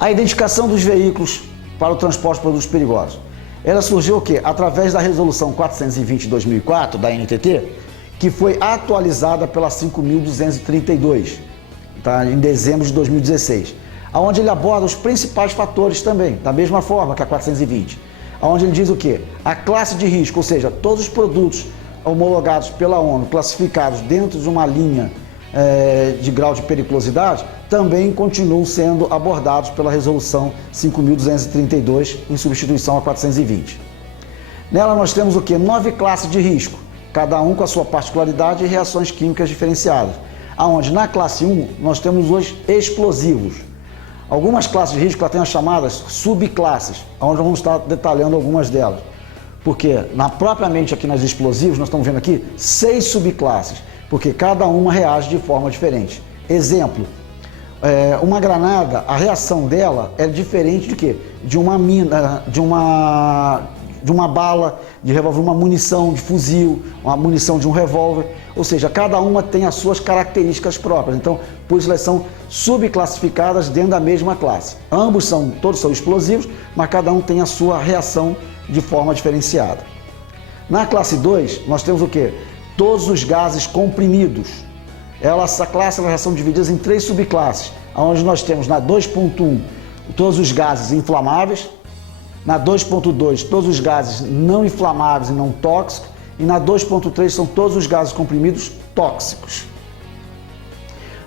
A identificação dos veículos para o transporte de produtos perigosos. Ela surgiu o quê? Através da resolução 420 de 2004, da NTT, que foi atualizada pela 5.232, tá? Em dezembro de 2016, onde ele aborda os principais fatores também, da mesma forma que a 420, onde ele diz o quê? A classe de risco, ou seja, todos os produtos homologados pela ONU, classificados dentro de uma linha de grau de periculosidade, também continuam sendo abordados pela resolução 5.232 em substituição a 420. Nela nós temos o quê? 9 classes de risco, cada um com a sua particularidade e reações químicas diferenciadas, aonde na classe 1 nós temos os explosivos. Algumas classes de risco têm as chamadas subclasses, onde vamos estar detalhando algumas delas. Porque propriamente aqui nas explosivos, nós estamos vendo aqui 6 subclasses, porque cada uma reage de forma diferente. Exemplo, uma granada, a reação dela é diferente de quê? De uma mina, de uma bala de revólver, uma munição de fuzil, uma munição de um revólver, ou seja, cada uma tem as suas características próprias, então por isso elas são subclassificadas dentro da mesma classe. Todos são explosivos, mas cada um tem a sua reação de forma diferenciada. Na classe 2, nós temos o quê? Todos os gases comprimidos. Essa classe elas são divididas em 3 subclasses, onde nós temos na 2.1 todos os gases inflamáveis, na 2.2 todos os gases não inflamáveis e não tóxicos, e na 2.3 são todos os gases comprimidos tóxicos.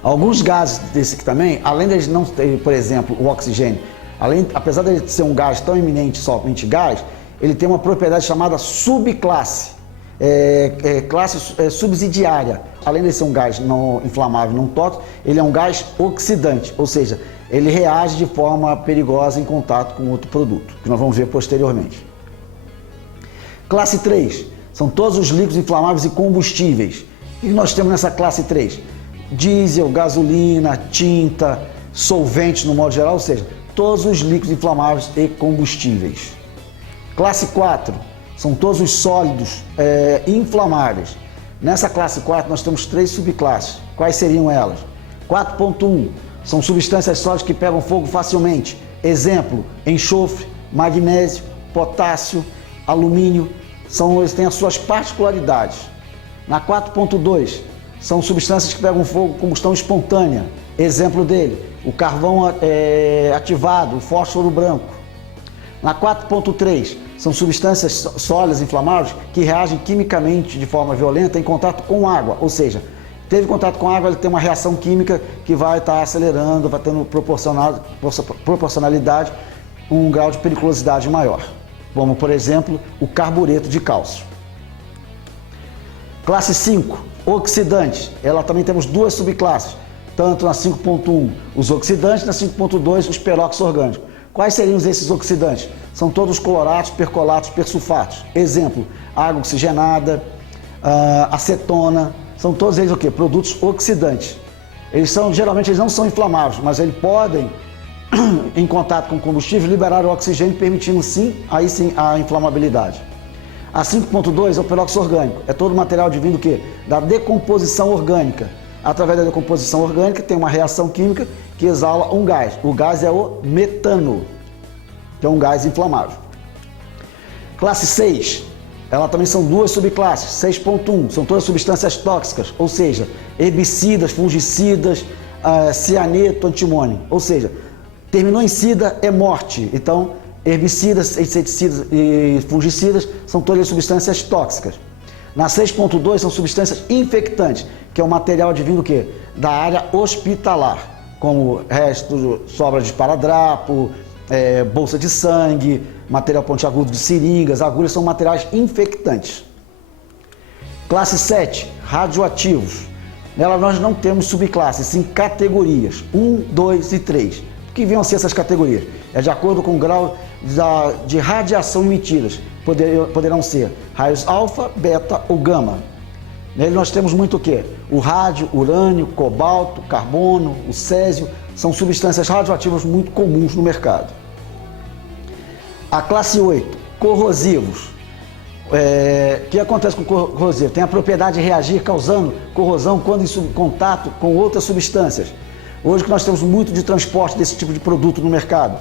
Alguns gases desse aqui também, além de não ter, por exemplo, o oxigênio, apesar de ele ser um gás tão eminente, somente gás, ele tem uma propriedade chamada subclasse, classe subsidiária. Além de ser um gás não inflamável, não tóxico, ele é um gás oxidante, ou seja, ele reage de forma perigosa em contato com outro produto, que nós vamos ver posteriormente. Classe 3, são todos os líquidos inflamáveis e combustíveis. O que nós temos nessa classe 3? Diesel, gasolina, tinta, solventes no modo geral, ou seja, todos os líquidos inflamáveis e combustíveis. Classe 4, são todos os sólidos inflamáveis. Nessa classe 4 nós temos 3 subclasses. Quais seriam elas? 4.1, são substâncias sólidas que pegam fogo facilmente. Exemplo, enxofre, magnésio, potássio, alumínio, eles têm as suas particularidades. Na 4.2, são substâncias que pegam fogo com combustão espontânea. Exemplo dele, o carvão ativado, o fósforo branco. Na 4.3, são substâncias sólidas inflamáveis que reagem quimicamente de forma violenta em contato com água, ou seja, teve contato com água, ele tem uma reação química que vai estar acelerando, vai tendo proporcionalidade, um grau de periculosidade maior. Como, por exemplo, o carbureto de cálcio. Classe 5, oxidantes. Ela também temos 2 subclasses, tanto na 5.1 os oxidantes, na 5.2 os peróxidos orgânicos. Quais seriam esses oxidantes? São todos cloratos, percolatos, persulfatos. Exemplo, água oxigenada, acetona, são todos eles o quê? Produtos oxidantes. Geralmente eles não são inflamáveis, mas eles podem, em contato com o combustível, liberar o oxigênio, permitindo sim a inflamabilidade. A 5.2 é o peróxido orgânico, é todo o material advindo do quê? Da decomposição orgânica. Através da decomposição orgânica tem uma reação química que exala um gás. O gás é o metano, que é um gás inflamável. Classe 6, ela também são 2 subclasses. 6.1 são todas substâncias tóxicas, ou seja, herbicidas, fungicidas, cianeto, antimônio. Ou seja, terminou em sida é morte. Então, herbicidas, inseticidas e fungicidas são todas substâncias tóxicas. Na 6.2 são substâncias infectantes, que é um material advindo do quê? Da área hospitalar, como sobra de esparadrapo, bolsa de sangue, material pontiagudo de seringas, agulhas, são materiais infectantes. Classe 7, radioativos. Nela nós não temos subclasses, sim categorias, 1, 2 e 3. O que vão ser essas categorias? É de acordo com o grau de radiação emitidas. Poderão ser raios alfa, beta ou gama. Nele nós temos muito o quê? O rádio, urânio, cobalto, carbono, o césio, são substâncias radioativas muito comuns no mercado. A classe 8, corrosivos. O que acontece com o corrosivo? Tem a propriedade de reagir causando corrosão quando em contato com outras substâncias. Hoje que nós temos muito de transporte desse tipo de produto no mercado.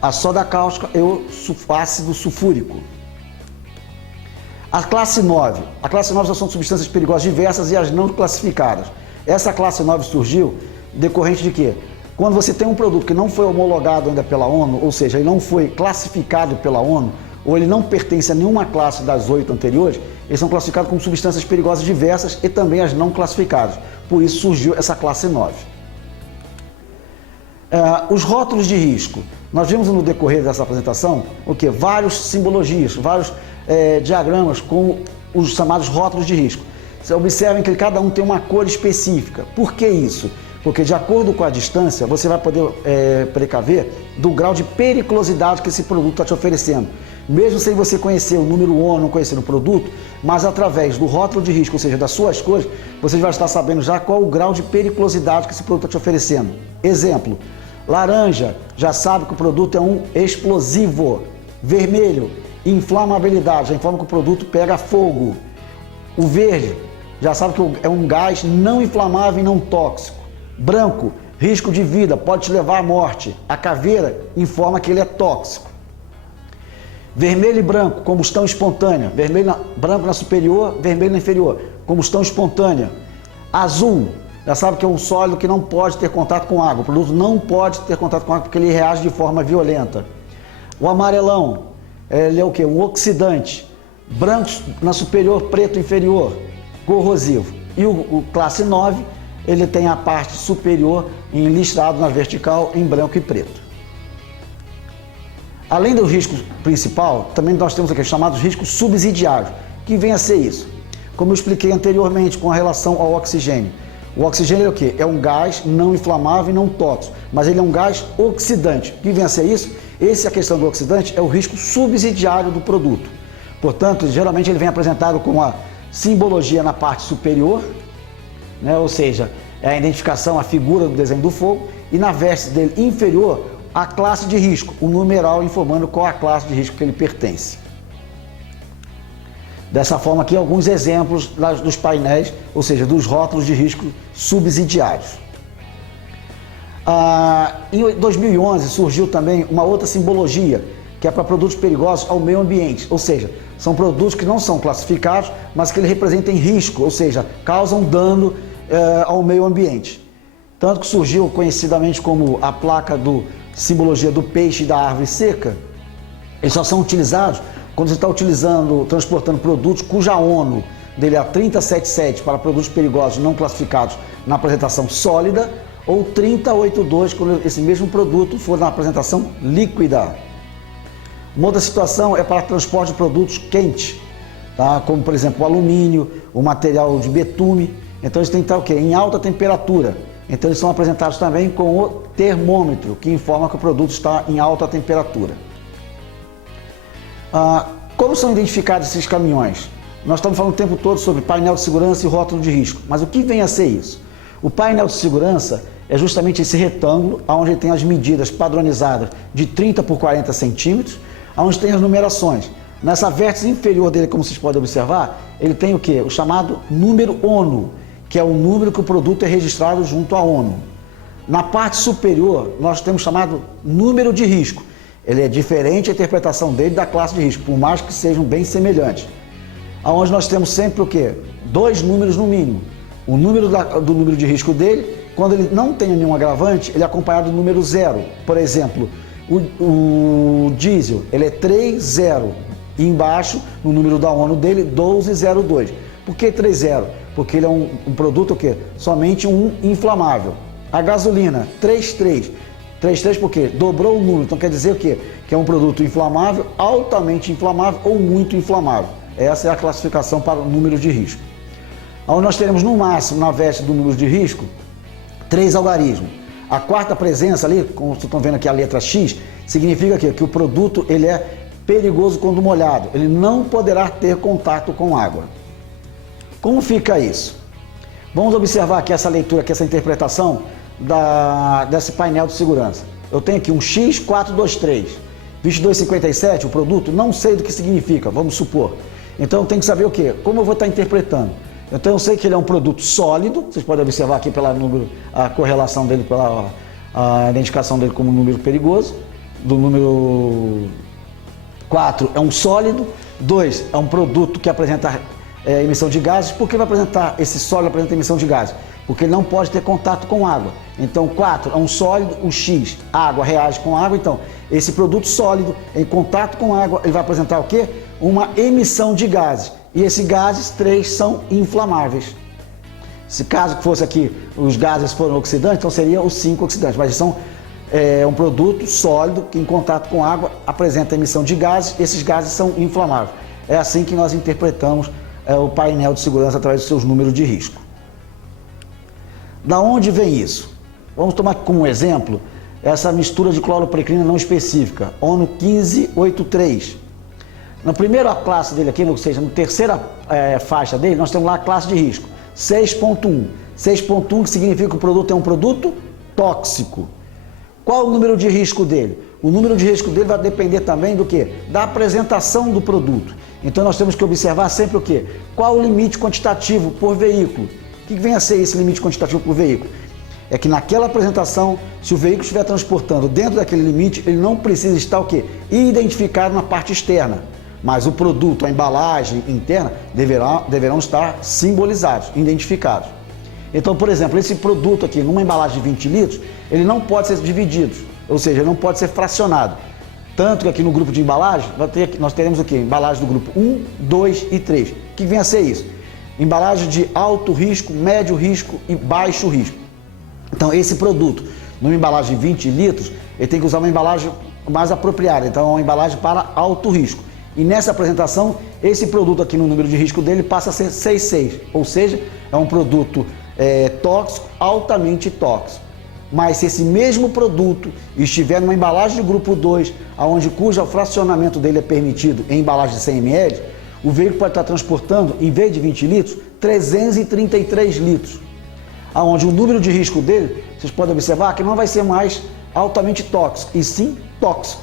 A soda cáustica e o ácido sulfúrico. A classe 9. A classe 9 são substâncias perigosas diversas e as não classificadas. Essa classe 9 surgiu decorrente de quê? Quando você tem um produto que não foi homologado ainda pela ONU, ou seja, ele não foi classificado pela ONU, ou ele não pertence a nenhuma classe das 8 anteriores, eles são classificados como substâncias perigosas diversas e também as não classificadas. Por isso surgiu essa classe 9. Os rótulos de risco. Nós vimos no decorrer dessa apresentação o quê? Várias simbologias, vários diagramas com os chamados rótulos de risco. Você observem que cada um tem uma cor específica. Por que isso? Porque de acordo com a distância, você vai poder precaver do grau de periculosidade que esse produto está te oferecendo. Mesmo sem você conhecer o número ONU, não conhecer o produto, mas através do rótulo de risco, ou seja, das suas cores, você vai estar sabendo já qual o grau de periculosidade que esse produto está te oferecendo. Exemplo, laranja, já sabe que o produto é um explosivo. Vermelho, inflamabilidade, já informa que o produto pega fogo. O verde, já sabe que é um gás não inflamável e não tóxico. Branco, risco de vida, pode te levar à morte. A caveira informa que ele é tóxico. Vermelho e branco, combustão espontânea. Branco na superior, vermelho na inferior, combustão espontânea. Azul, já sabe que é um sólido que não pode ter contato com água. O produto não pode ter contato com água porque ele reage de forma violenta. O amarelão, ele é o quê? Um oxidante. Branco na superior, preto inferior, corrosivo. E o classe 9, ele tem a parte superior listrado na vertical em branco e preto. Além do risco principal, também nós temos aqui chamados riscos subsidiários. Que vem a ser isso? Como eu expliquei anteriormente com relação ao oxigênio. O oxigênio é o quê? É um gás não inflamável e não tóxico, mas ele é um gás oxidante. Que vem a ser isso? A questão do oxidante é o risco subsidiário do produto. Portanto, geralmente ele vem apresentado com a simbologia na parte superior, né? Ou seja, é a identificação, a figura do desenho do fogo, e na veste dele inferior, a classe de risco, o numeral informando qual a classe de risco que ele pertence. Dessa forma aqui, alguns exemplos dos painéis, ou seja, dos rótulos de risco subsidiários. Em 2011 surgiu também uma outra simbologia, que é para produtos perigosos ao meio ambiente, ou seja, são produtos que não são classificados, mas que eles representem risco, ou seja, causam dano ao meio ambiente. Tanto que surgiu conhecidamente como a placa do simbologia do peixe e da árvore seca. Eles só são utilizados quando você está transportando produtos cuja ONU dele é 3077 para produtos perigosos não classificados na apresentação sólida, ou 3082 quando esse mesmo produto for na apresentação líquida. Uma outra situação é para transporte de produtos quentes, tá? Como por exemplo o alumínio, o material de betume. Então eles têm que estar o quê? Em alta temperatura. Então eles são apresentados também com o termômetro, que informa que o produto está em alta temperatura. Como são identificados esses caminhões? Nós estamos falando o tempo todo sobre painel de segurança e rótulo de risco, mas o que vem a ser isso? O painel de segurança é justamente esse retângulo, onde tem as medidas padronizadas de 30 por 40 centímetros, onde tem as numerações. Nessa vértice inferior dele, como vocês podem observar, ele tem o quê? O chamado número ONU, que é o número que o produto é registrado junto à ONU. Na parte superior, nós temos o chamado número de risco. Ele é diferente a interpretação dele da classe de risco, por mais que sejam bem semelhantes. Onde nós temos sempre o quê? 2 números no mínimo. O número do número de risco dele, quando ele não tem nenhum agravante, ele é acompanhado do número 0. Por exemplo, o diesel, ele é 30, e embaixo, no número da ONU dele, 1202. Por que 30? Porque ele é um produto o quê? Somente um inflamável. A gasolina, 33. 33 porque dobrou o número, então quer dizer o quê? Que é um produto inflamável, altamente inflamável ou muito inflamável. Essa é a classificação para o número de risco. Onde nós teremos no máximo, na veste do número de risco, 3 algarismos. A quarta presença ali, como vocês estão vendo aqui a letra X, significa que o produto ele é perigoso quando molhado. Ele não poderá ter contato com água. Como fica isso? Vamos observar aqui essa leitura, aqui essa interpretação desse painel de segurança. Eu tenho aqui um X423, 2257, o produto, não sei do que significa, vamos supor. Então eu tenho que saber o quê? Como eu vou estar interpretando? Então eu sei que ele é um produto sólido, vocês podem observar aqui pela número, a correlação dele, pela a identificação dele como número perigoso. Do número 4 é um sólido, 2 é um produto que apresenta emissão de gases. Por que vai apresentar esse sólido, apresenta emissão de gases? Porque ele não pode ter contato com água. Então 4 é um sólido, o X, água, reage com água. Então esse produto sólido em contato com água, ele vai apresentar o quê? Uma emissão de gases. E esses gases, 3 são inflamáveis. Se caso fosse aqui, os gases foram oxidantes, então seriam os 5 oxidantes. Mas são um produto sólido que em contato com água apresenta emissão de gases. Esses gases são inflamáveis. É assim que nós interpretamos o painel de segurança através dos seus números de risco. Da onde vem isso? Vamos tomar como exemplo essa mistura de cloroprecrina não específica, ONU 1583. Na primeira classe dele aqui, ou seja, na terceira faixa dele, nós temos lá a classe de risco, 6.1. 6.1 que significa que o produto é um produto tóxico. Qual o número de risco dele? O número de risco dele vai depender também do quê? Da apresentação do produto. Então nós temos que observar sempre o quê? Qual o limite quantitativo por veículo? O que vem a ser esse limite quantitativo por veículo? É que naquela apresentação, se o veículo estiver transportando dentro daquele limite, ele não precisa estar o quê? Identificado na parte externa. Mas o produto, a embalagem interna, deverão estar simbolizados, identificados. Então, por exemplo, esse produto aqui, numa embalagem de 20 litros, ele não pode ser dividido, ou seja, ele não pode ser fracionado. Tanto que aqui no grupo de embalagem, nós teremos o quê? Embalagem do grupo 1, 2 e 3. O que vem a ser isso? Embalagem de alto risco, médio risco e baixo risco. Então, esse produto, numa embalagem de 20 litros, ele tem que usar uma embalagem mais apropriada. Então, é uma embalagem para alto risco. E nessa apresentação, esse produto aqui no número de risco dele passa a ser 6,6, ou seja, é um produto tóxico, altamente tóxico. Mas se esse mesmo produto estiver numa embalagem de grupo 2, cujo fracionamento dele é permitido em embalagem de 100 ml, o veículo pode estar transportando, em vez de 20 litros, 333 litros. Onde o número de risco dele, vocês podem observar que não vai ser mais altamente tóxico, e sim tóxico.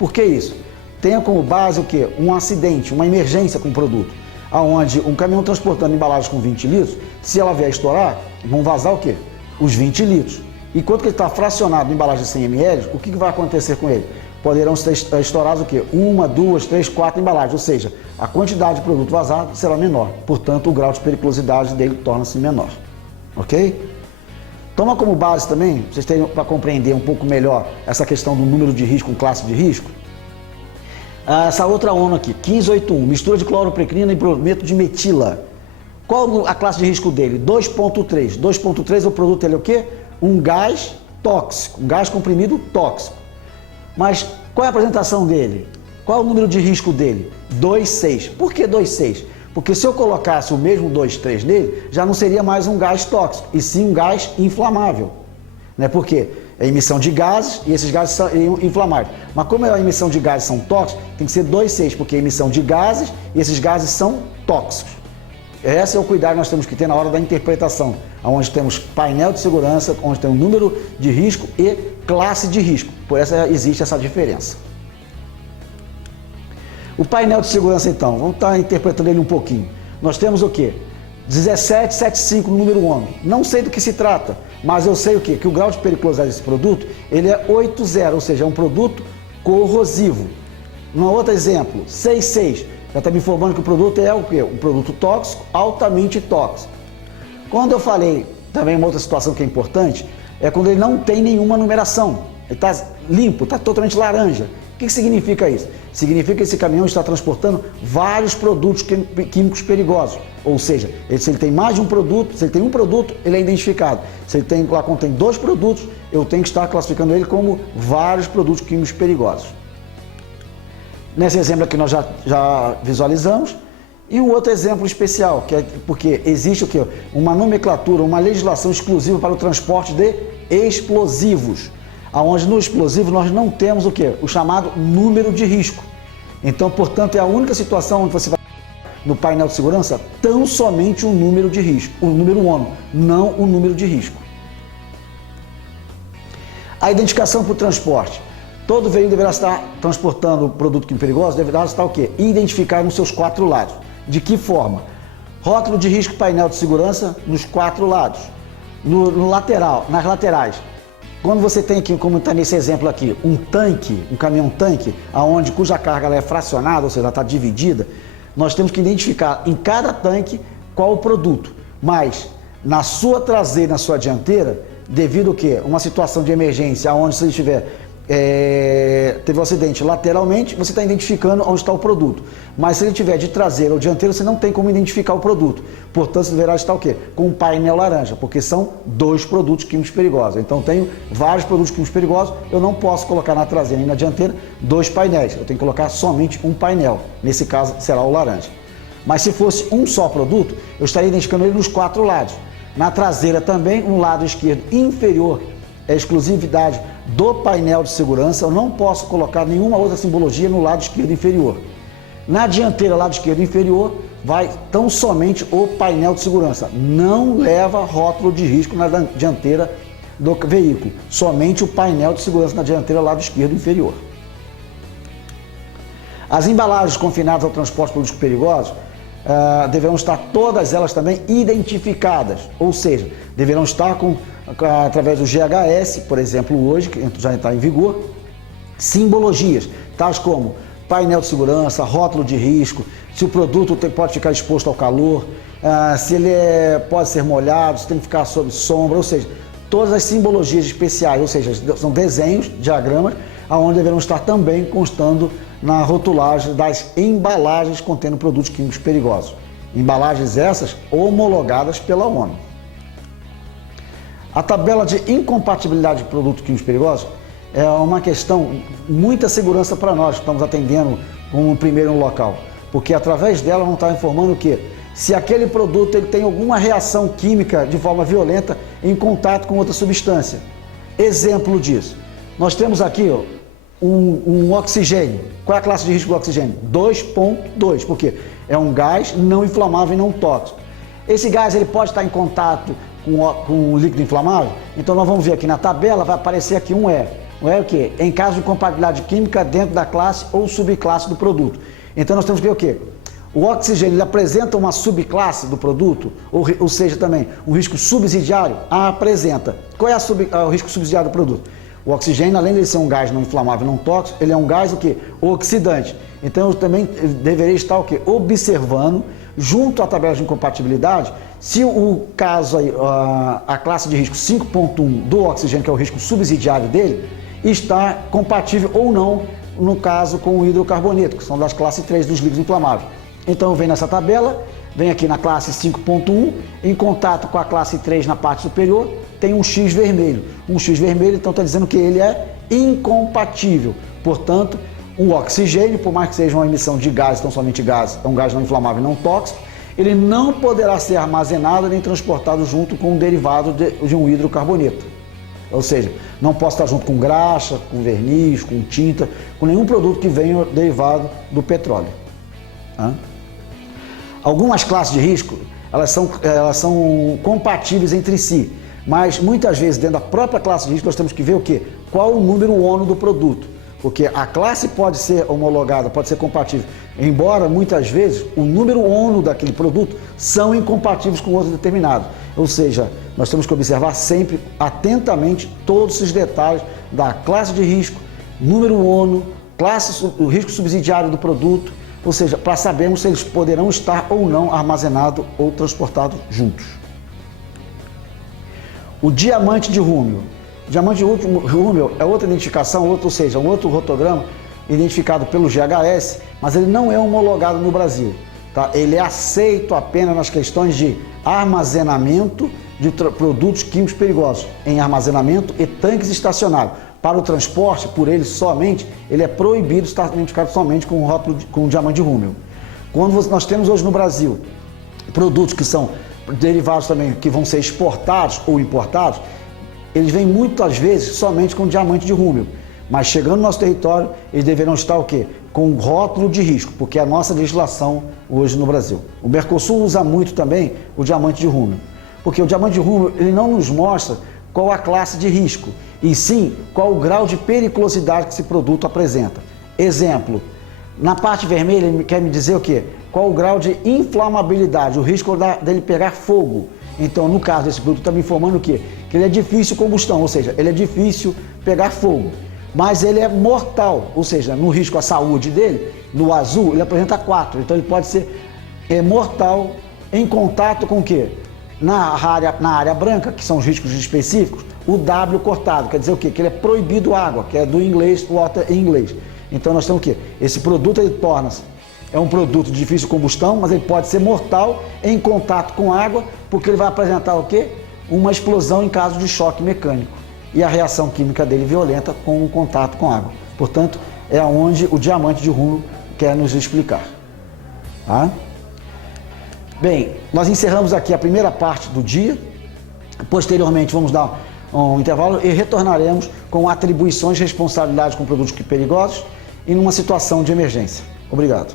Por que isso? Tenha como base o quê? Um acidente, uma emergência com o produto. Onde um caminhão transportando embalagem com 20 litros, se ela vier a estourar, vão vazar o quê? Os 20 litros. Enquanto que ele está fracionado em embalagem de 100 ml, o que vai acontecer com ele? Poderão ser estourados o quê? 1, 2, 3, 4 embalagens, ou seja, a quantidade de produto vazado será menor. Portanto, o grau de periculosidade dele torna-se menor. Ok? Toma como base também, vocês têm para compreender um pouco melhor essa questão do número de risco, classe de risco, essa outra ONU aqui, 1581, mistura de cloroprecrina e brometo de metila. Qual a classe de risco dele? 2.3. 2.3 o produto ele é o quê? Um gás tóxico, um gás comprimido tóxico. Mas qual é a apresentação dele? Qual é o número de risco dele? 2,6. Por que 2,6? Porque se eu colocasse o mesmo 2,3 nele, já não seria mais um gás tóxico, e sim um gás inflamável. Né? Por quê? É emissão de gases e esses gases são inflamáveis. Mas como a emissão de gases são tóxicos, tem que ser 2,6, porque é emissão de gases e esses gases são tóxicos. Esse é o cuidado que nós temos que ter na hora da interpretação, onde temos painel de segurança, onde tem o número de risco e classe de risco. Por isso existe essa diferença. O painel de segurança, então, vamos estar interpretando ele um pouquinho. Nós temos o quê? 1775 no número ONU. Não sei do que se trata, mas eu sei o quê? Que o grau de periculosidade desse produto, ele é 8,0, ou seja, é um produto corrosivo. Um outro exemplo, 6,6, já está me informando que o produto é o quê? Um produto tóxico, altamente tóxico. Quando eu falei, também uma outra situação que é importante, é quando ele não tem nenhuma numeração. Ele está limpo, está totalmente laranja. O que significa isso? Significa que esse caminhão está transportando vários produtos químicos perigosos. Ou seja, se ele tem mais de um produto, se ele tem um produto, ele é identificado. Se ele lá contém 2 produtos, eu tenho que estar classificando ele como vários produtos químicos perigosos. Nesse exemplo aqui nós já visualizamos. E um outro exemplo especial, que é porque existe o quê? Uma nomenclatura, uma legislação exclusiva para o transporte de explosivos. Onde no explosivo nós não temos o quê? O chamado número de risco. Então, portanto, é a única situação onde você vai no painel de segurança tão somente o número de risco, o número ONU, não o número de risco. A identificação para o transporte. Todo veículo deverá estar transportando produto químico perigoso, deverá estar o quê? Identificado nos seus 4 lados. De que forma? Rótulo de risco, painel de segurança nos 4 lados. No lateral, nas laterais. Quando você tem aqui, como está nesse exemplo aqui, um tanque, um caminhão-tanque, cuja carga ela é fracionada, ou seja, ela está dividida, nós temos que identificar em cada tanque qual o produto. Mas na sua traseira, na sua dianteira, devido a quê? Uma situação de emergência, onde se estiver teve um acidente lateralmente, você está identificando onde está o produto. Mas se ele tiver de traseira ou dianteira, você não tem como identificar o produto. Portanto, você deverá estar o quê? Com um painel laranja, porque são 2 produtos químicos perigosos. Então, tenho vários produtos químicos perigosos, eu não posso colocar na traseira e na dianteira 2 painéis. Eu tenho que colocar somente um painel. Nesse caso, será o laranja. Mas se fosse um só produto, eu estaria identificando ele nos 4 lados. Na traseira também, no lado esquerdo inferior, é exclusividade do painel de segurança, eu não posso colocar nenhuma outra simbologia no lado esquerdo inferior. Na dianteira, lado esquerdo inferior, vai tão somente o painel de segurança. Não leva rótulo de risco na dianteira do veículo, somente o painel de segurança na dianteira, lado esquerdo inferior. As embalagens confinadas ao transporte de produtos perigosos deverão estar todas elas também identificadas, ou seja, deverão estar através do GHS, por exemplo, hoje, que já está em vigor, simbologias, tais como painel de segurança, rótulo de risco, se o produto pode ficar exposto ao calor, se ele pode ser molhado, se tem que ficar sob sombra, ou seja, todas as simbologias especiais, ou seja, são desenhos, diagramas, onde deverão estar também constando na rotulagem das embalagens contendo produtos químicos perigosos. Embalagens essas homologadas pela ONU. A tabela de incompatibilidade de produtos químicos perigosos é uma questão, muita segurança para nós que estamos atendendo como primeiro no local, porque através dela vão estar informando que se aquele produto ele tem alguma reação química de forma violenta em contato com outra substância. Exemplo disso, nós temos aqui um oxigênio. Qual é a classe de risco do oxigênio? 2.2, porque é um gás não inflamável e não tóxico. Esse gás ele pode estar em contato com um líquido inflamável? Então nós vamos ver aqui na tabela, vai aparecer aqui um E. Um E é o quê? Em caso de compatibilidade química dentro da classe ou subclasse do produto. Então nós temos que ver o quê? O oxigênio ele apresenta uma subclasse do produto, ou seja, também um risco subsidiário? Apresenta. Qual é o risco subsidiário do produto? O oxigênio, além de ser um gás não inflamável e não tóxico, ele é um gás o quê? Oxidante. Então eu também deveria estar o quê? Observando, junto à tabela de incompatibilidade, se o caso aí, a classe de risco 5.1 do oxigênio, que é o risco subsidiário dele, está compatível ou não, no caso com o hidrocarboneto, que são das classes 3 dos líquidos inflamáveis. Então eu venho nessa tabela, venho aqui na classe 5.1, em contato com a classe 3 na parte superior, tem um X vermelho. Um X vermelho, então está dizendo que ele é incompatível. Portanto, o oxigênio, por mais que seja uma emissão de gás, então somente gás, é um gás não inflamável e não tóxico, ele não poderá ser armazenado nem transportado junto com um derivado de um hidrocarboneto. Ou seja, não posso estar junto com graxa, com verniz, com tinta, com nenhum produto que venha derivado do petróleo. Algumas classes de risco, elas são compatíveis entre si, mas muitas vezes dentro da própria classe de risco nós temos que ver o quê? Qual o número ONU do produto, porque a classe pode ser homologada, pode ser compatível, embora muitas vezes o número ONU daquele produto são incompatíveis com outro determinado. Ou seja, nós temos que observar sempre atentamente todos esses detalhes da classe de risco, número ONU, o risco subsidiário do produto, ou seja, para sabermos se eles poderão estar ou não armazenados ou transportados juntos. O diamante de Rúmel. O diamante de Rúmel é outra identificação, ou seja, um outro rotograma identificado pelo GHS, mas ele não é homologado no Brasil. Tá? Ele é aceito apenas nas questões de armazenamento de produtos químicos perigosos, em armazenamento e tanques estacionários. Para o transporte, por ele somente, ele é proibido estar identificado somente com o rótulo com o diamante de Rúmel. Quando nós temos hoje no Brasil produtos que são derivados também, que vão ser exportados ou importados, eles vêm muitas vezes somente com diamante de Rúmel. Mas chegando no nosso território, eles deverão estar o quê? Com rótulo de risco, porque é a nossa legislação hoje no Brasil. O Mercosul usa muito também o diamante de Rúmel, porque o diamante de Rúmel ele não nos mostra qual a classe de risco, e sim qual o grau de periculosidade que esse produto apresenta. Exemplo, Na parte vermelha, ele quer me dizer o quê? Qual o grau de inflamabilidade, o risco dele pegar fogo. Então, no caso desse produto, está me informando o quê? Que ele é difícil combustão, ou seja, ele é difícil pegar fogo. Mas ele é mortal, ou seja, no risco à saúde dele, no azul, ele apresenta 4. Então, ele pode ser mortal em contato com o quê? Na área branca, que são os riscos específicos, o W cortado, quer dizer o quê? Que ele é proibido água, que é do inglês, water em inglês. Então nós temos o quê? Esse produto ele torna-se, é um produto de difícil combustão, mas ele pode ser mortal em contato com água, porque ele vai apresentar o quê? Uma explosão em caso de choque mecânico. E a reação química dele violenta com o contato com água. Portanto, é onde o diamante de Runo quer nos explicar. Tá? Bem, nós encerramos aqui a primeira parte do dia. Posteriormente vamos dar um intervalo e retornaremos com atribuições e responsabilidades com produtos perigosos e numa situação de emergência. Obrigado.